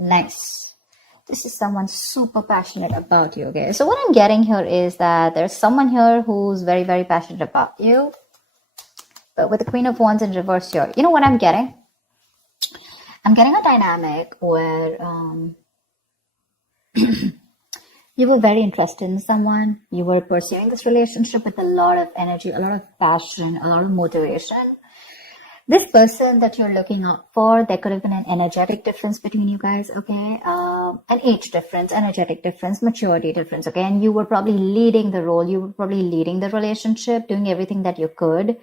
Nice. This is someone super passionate about you, okay? So what I'm getting here is that there's someone here who's very, very passionate about you. But with the Queen of Wands in reverse here, you know what I'm getting? I'm getting a dynamic where you were very interested in someone. You were pursuing this relationship with a lot of energy, a lot of passion, a lot of motivation. This person that you're looking out for, there could have been an energetic difference between you guys, okay? An age difference, energetic difference, maturity difference, okay? And you were probably leading the role. You were probably leading the relationship, doing everything that you could,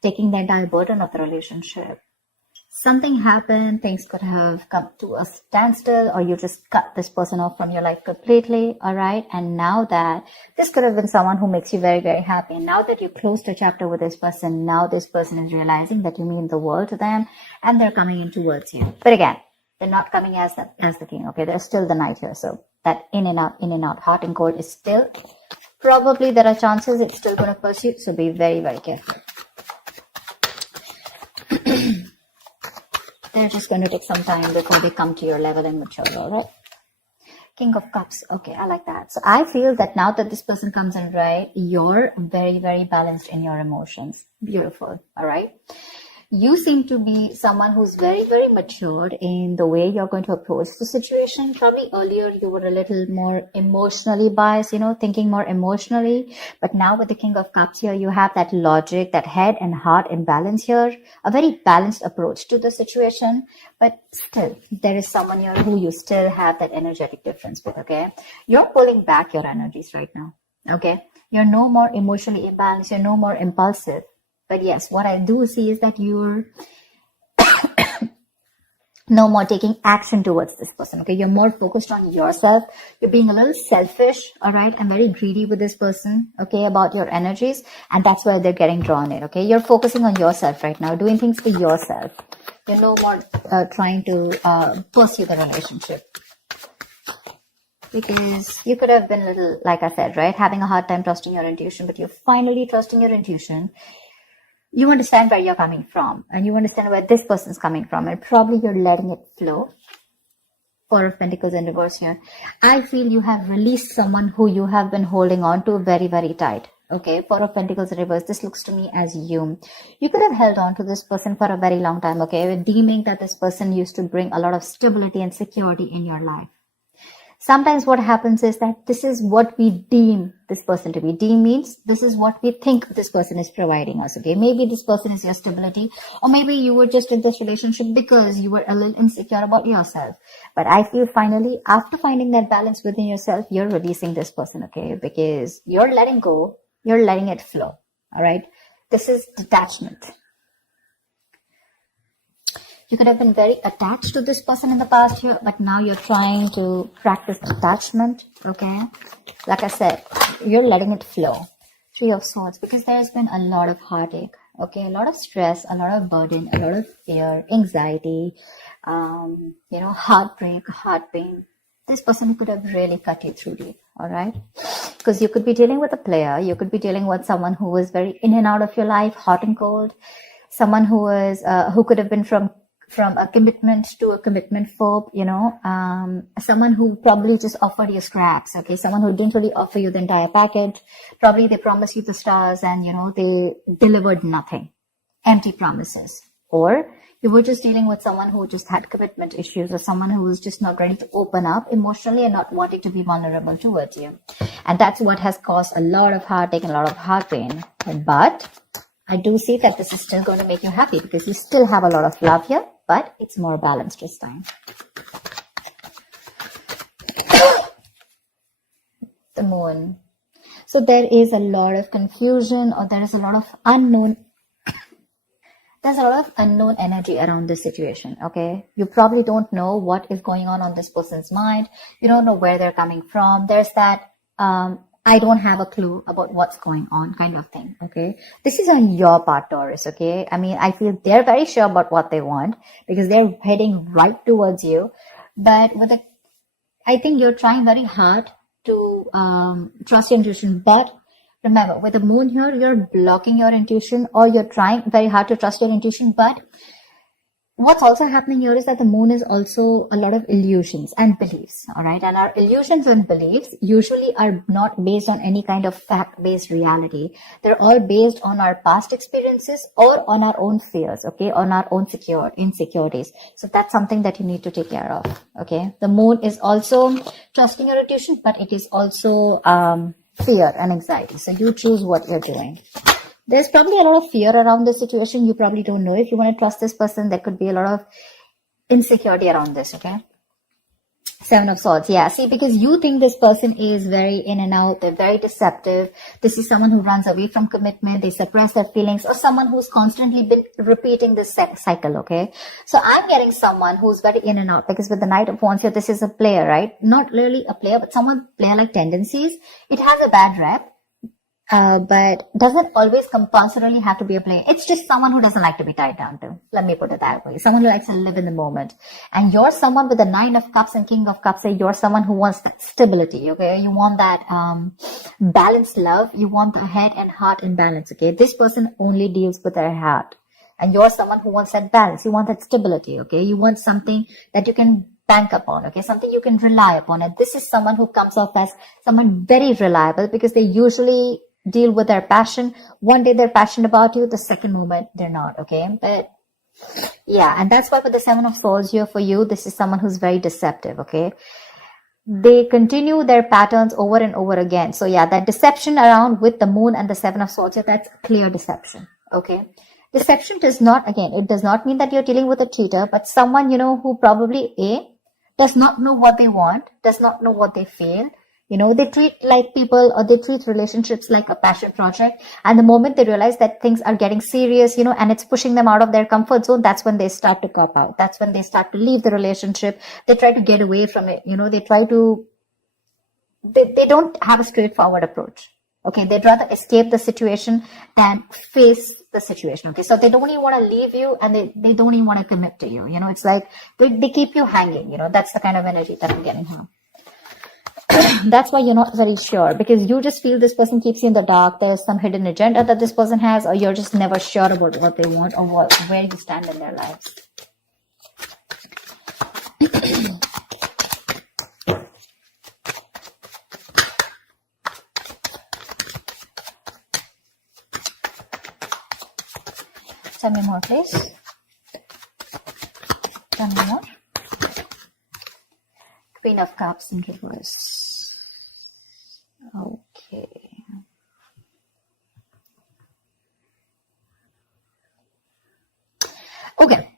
taking the entire burden of the relationship. Something happened, things could have come to a standstill, or you just cut this person off from your life completely, all right? And now that this could have been someone who makes you very, very happy. And now that you closed a chapter with this person, now this person is realizing that you mean the world to them, and they're coming in towards you. But again, they're not coming as the king, okay? There's still the knight here. So that in and out, hot and cold is still, probably there are chances it's still going to pursue. So be very, very careful. They're just going to take some time before they come to your level and mature, all right? King of Cups. Okay, I like that. So I feel that now that this person comes in, right, you're very, very balanced in your emotions. Beautiful, all right? You seem to be someone who's very, very matured in the way you're going to approach the situation. Probably earlier you were a little more emotionally biased, thinking more emotionally. But now with the King of Cups here, you have that logic, that head and heart in balance here. A very balanced approach to the situation. But still, there is someone here who you still have that energetic difference with, okay? You're pulling back your energies right now, okay? You're no more emotionally imbalanced. You're no more impulsive. But yes, what I do see is that you're no more taking action towards this person, okay? You're more focused on yourself. You're being a little selfish, all right? And very greedy with this person, okay, about your energies. And that's where they're getting drawn in, okay? You're focusing on yourself right now, doing things for yourself. You're no more trying to pursue the relationship. Because you could have been a little, like I said, right? Having a hard time trusting your intuition, but you're finally trusting your intuition. You understand where you're coming from, and you understand where this person's coming from, and probably you're letting it flow. Four of Pentacles in reverse here. I feel you have released someone who you have been holding on to very, very tight. Okay, Four of Pentacles in reverse. This looks to me as you. You could have held on to this person for a very long time, okay, deeming that this person used to bring a lot of stability and security in your life. Sometimes what happens is that this is what we deem this person to be. Deem means this is what we think this person is providing us, okay? Maybe this person is your stability, or maybe you were just in this relationship because you were a little insecure about yourself. But I feel finally, after finding that balance within yourself, you're releasing this person, okay? Because you're letting go, you're letting it flow, all right? This is detachment. You could have been very attached to this person in the past here, but now you're trying to practice detachment, okay? Like I said, you're letting it flow. Three of Swords, because there's been a lot of heartache, okay? A lot of stress, a lot of burden, a lot of fear, anxiety, heartbreak, heart pain. This person could have really cut you through deep, all right? Because you could be dealing with a player. You could be dealing with someone who was very in and out of your life, hot and cold. Someone who could have been from a commitment to a commitment phobe, someone who probably just offered you scraps, okay? Someone who didn't really offer you the entire package. Probably they promised you the stars and, they delivered nothing. Empty promises. Or you were just dealing with someone who just had commitment issues, or someone who was just not ready to open up emotionally and not wanting to be vulnerable towards you. And that's what has caused a lot of heartache and a lot of heart pain. But I do see that this is still going to make you happy because you still have a lot of love here, but it's more balanced this time. The Moon. So there is a lot of confusion, or there is a lot of unknown. There's a lot of unknown energy around this situation, okay? You probably don't know what is going on this person's mind. You don't know where they're coming from. There's that, I don't have a clue about what's going on kind of thing, okay? This is on your part, Taurus, okay? I mean, I feel they're very sure about what they want because they're heading right towards you. But I think you're trying very hard to trust your intuition. But remember, with the Moon here, you're blocking your intuition, or you're trying very hard to trust your intuition, but what's also happening here is that the moon is also a lot of illusions and beliefs, all right? And our illusions and beliefs usually are not based on any kind of fact-based reality. They're all based on our past experiences or on our own fears, okay? On our own insecurities. So that's something that you need to take care of, okay? The moon is also trusting your intuition, but it is also fear and anxiety. So you choose what you're doing. There's probably a lot of fear around this situation. You probably don't know if you want to trust this person. There could be a lot of insecurity around this, okay? Seven of Swords, yeah. See, because you think this person is very in and out. They're very deceptive. This is someone who runs away from commitment. They suppress their feelings, or someone who's constantly been repeating this cycle, okay? So I'm getting someone who's very in and out, because with the Knight of Wands here, this is a player, right? Not really a player, but someone player-like tendencies. It has a bad rep. But doesn't always compulsorily have to be a player. It's just someone who doesn't like to be tied down to. Let me put it that way. Someone who likes to live in the moment. And you're someone with the Nine of Cups and King of Cups. Say you're someone who wants that stability, okay? You want that balanced love. You want the head and heart in balance, okay? This person only deals with their heart. And you're someone who wants that balance. You want that stability, okay? You want something that you can bank upon, okay? Something you can rely upon. And this is someone who comes off as someone very reliable, because they usually deal with their passion. One day they're passionate about you, the second moment they're not, okay? But yeah, and that's why with the Seven of Swords here for you, this is someone who's very deceptive, okay? They continue their patterns over and over again. So yeah, that deception around with the moon and the Seven of Swords here, that's clear deception, okay? Deception does not, again, it does not mean that you're dealing with a cheater, but someone, you know, who probably does not know what they want, does not know what they feel. You know, they treat like people, or they treat relationships like a passion project. And the moment they realize that things are getting serious, you know, and it's pushing them out of their comfort zone, that's when they start to cop out. That's when they start to leave the relationship. They try to get away from it. You know, they don't have a straightforward approach. Okay. They'd rather escape the situation than face the situation. Okay. So they don't even want to leave you, and they don't even want to commit to you. You know, it's like they keep you hanging. You know, that's the kind of energy that I'm getting here. That's why you're not very sure, because you just feel this person keeps you in the dark. There's some hidden agenda that this person has, or you're just never sure about what they want, or where you stand in their lives. Tell me more, please. Tell me more. Queen of Cups in reverse. Okay. Okay.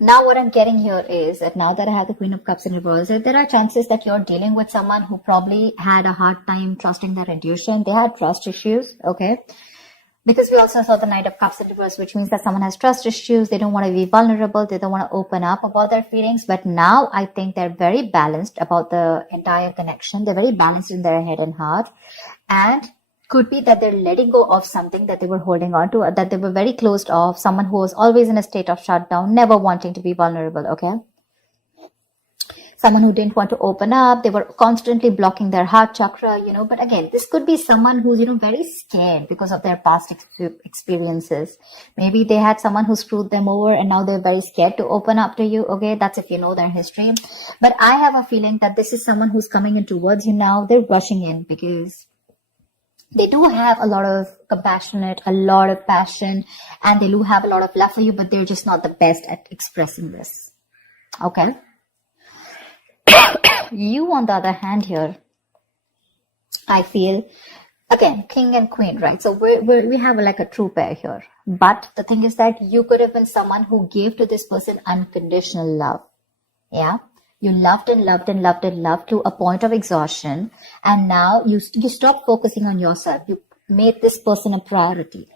Now what I'm getting here is that now that I have the Queen of Cups in reverse, there are chances that you're dealing with someone who probably had a hard time trusting their intuition. They had trust issues, okay? Because we also saw the Knight of Cups in reverse, which means that someone has trust issues. They don't want to be vulnerable. They don't want to open up about their feelings. But now I think they're very balanced about the entire connection. They're very balanced in their head and heart. And could be that they're letting go of something that they were holding on to, or that they were very closed off. Someone who was always in a state of shutdown, never wanting to be vulnerable, okay? Someone who didn't want to open up. They were constantly blocking their heart chakra, you know. But again, this could be someone who's, you know, very scared because of their past experiences. Maybe they had someone who screwed them over, and now they're very scared to open up to you. Okay, that's if you know their history. But I have a feeling that this is someone who's coming in towards you now. They're rushing in because they do have a lot of compassionate, a lot of passion, and they do have a lot of love for you, but they're just not the best at expressing this. Okay. You, on the other hand here, I feel, again, king and queen, right? So we have like a true pair here. But the thing is that you could have been someone who gave to this person unconditional love. Yeah. You loved and loved and loved and loved to a point of exhaustion. And now you stop focusing on yourself. You made this person a priority.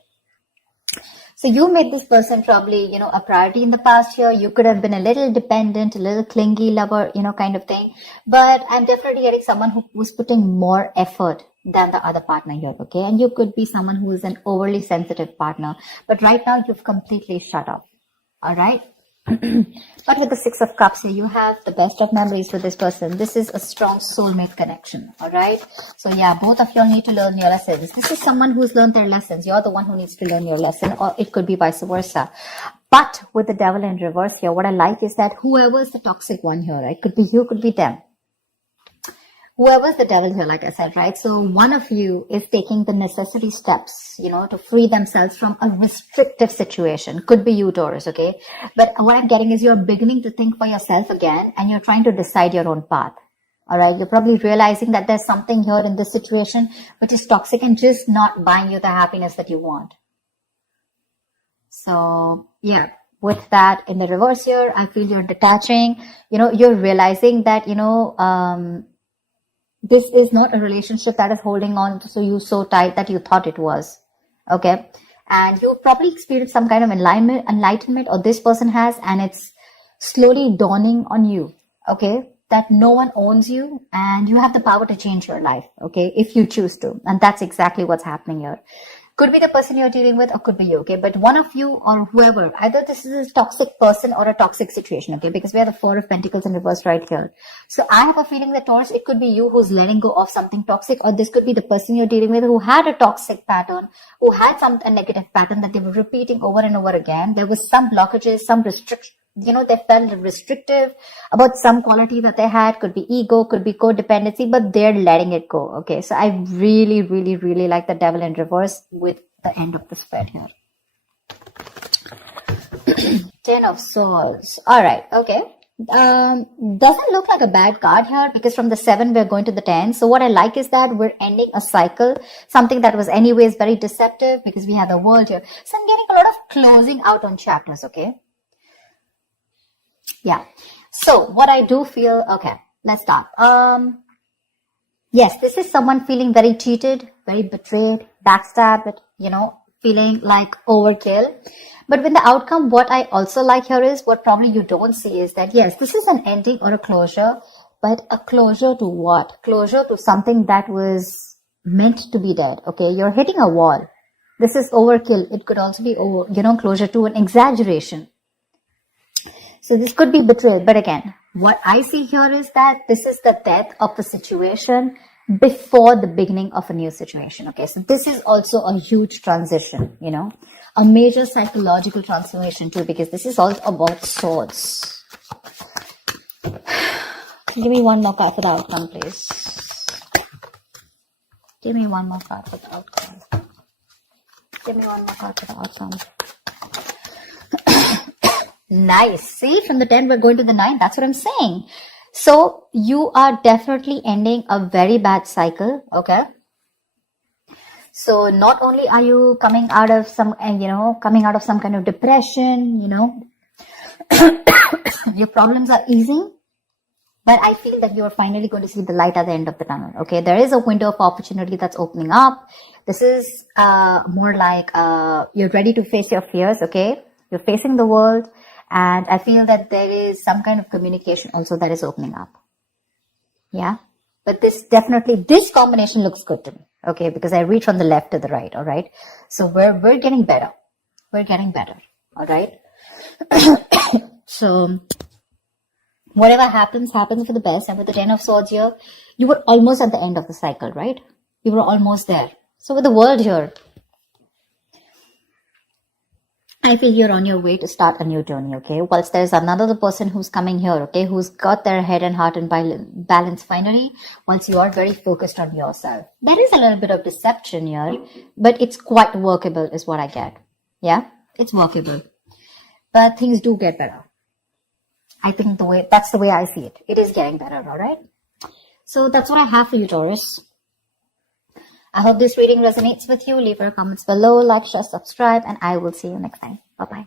So you made this person probably, you know, a priority in the past year. You could have been a little dependent, a little clingy lover, you know, kind of thing. But I'm definitely getting someone who was putting more effort than the other partner here, okay? And you could be someone who is an overly sensitive partner. But right now, you've completely shut up, all right? But with the Six of Cups here, you have the best of memories with this person. This is a strong soulmate connection, all right? So yeah, both of you all need to learn your lessons. This is someone who's learned their lessons. You're the one who needs to learn your lesson, or it could be vice versa. But with the Devil in reverse here, what I like is that whoever is the toxic one here, right? Could be you, could be them. Whoever's the devil here, like I said, right? So one of you is taking the necessary steps, to free themselves from a restrictive situation. Could be you, Taurus, okay? But what I'm getting is you're beginning to think for yourself again, and you're trying to decide your own path. All right? You're probably realizing that there's something here in this situation which is toxic and just not buying you the happiness that you want. So, yeah. With that in the reverse here, I feel you're detaching. You're realizing that, this is not a relationship that is holding on to you so tight that you thought it was. Okay. And you probably experienced some kind of enlightenment, or this person has, and it's slowly dawning on you. Okay. That no one owns you and you have the power to change your life. Okay. If you choose to. And that's exactly what's happening here. Could be the person you're dealing with, or could be you, okay? But one of you or whoever, either this is a toxic person or a toxic situation, okay? Because we have the Four of Pentacles in reverse right here. So I have a feeling that, Taurus, it could be you who's letting go of something toxic, or this could be the person you're dealing with who had a toxic pattern, who had a negative pattern that they were repeating over and over again. There was some blockages, some restriction. They felt restrictive about some quality that they had. Could be ego, could be codependency, but they're letting it go. Okay. So I really, really, really like the Devil in reverse with the end of the spread here. 10 of Swords. All right. Okay. Doesn't look like a bad card here, because from the 7 we're going to the 10. So what I like is that we're ending a cycle, something that was anyways very deceptive, because we have the World here. So I'm getting a lot of closing out on chapters. Okay. Yeah. So what I do feel, okay, let's start. Yes, this is someone feeling very cheated, very betrayed, backstabbed, feeling like overkill. But with the outcome, what I also like here is, what probably you don't see is that, yes, this is an ending or a closure, but a closure to what? Closure to something that was meant to be dead. Okay. You're hitting a wall. This is overkill. It could also be, closure to an exaggeration. So this could be betrayal. But again, what I see here is that this is the death of a situation before the beginning of a new situation. Okay. So this is also a huge transition, a major psychological transformation too, because this is all about swords. Give me one more card for the outcome, please. Give me one more card for the outcome. Give me one more card for the outcome. Nice. See, from the 10, we're going to the 9. That's what I'm saying. So you are definitely ending a very bad cycle. Okay. So not only are you coming out of some kind of depression, your problems are easing, but I feel that you're finally going to see the light at the end of the tunnel. Okay. There is a window of opportunity that's opening up. This is, more like, you're ready to face your fears. Okay. You're facing the world. And I feel that there is some kind of communication also that is opening up. Yeah. But this combination looks good to me. Okay. Because I read from the left to the right. All right. So we're getting better. We're getting better. All right. So whatever happens for the best. And with the 10 of Swords here, you were almost at the end of the cycle, right? You were almost there. So with the World here, I feel you're on your way to start a new journey, okay? Whilst there's another person who's coming here, okay, who's got their head and heart in balance finally, once you are very focused on yourself. There is a little bit of deception here, but it's quite workable is what I get. Yeah, it's workable. But things do get better. I think that's the way I see it. It is getting better, all right? So that's what I have for you, Taurus. I hope this reading resonates with you. Leave your comments below, like, share, subscribe, and I will see you next time. Bye-bye.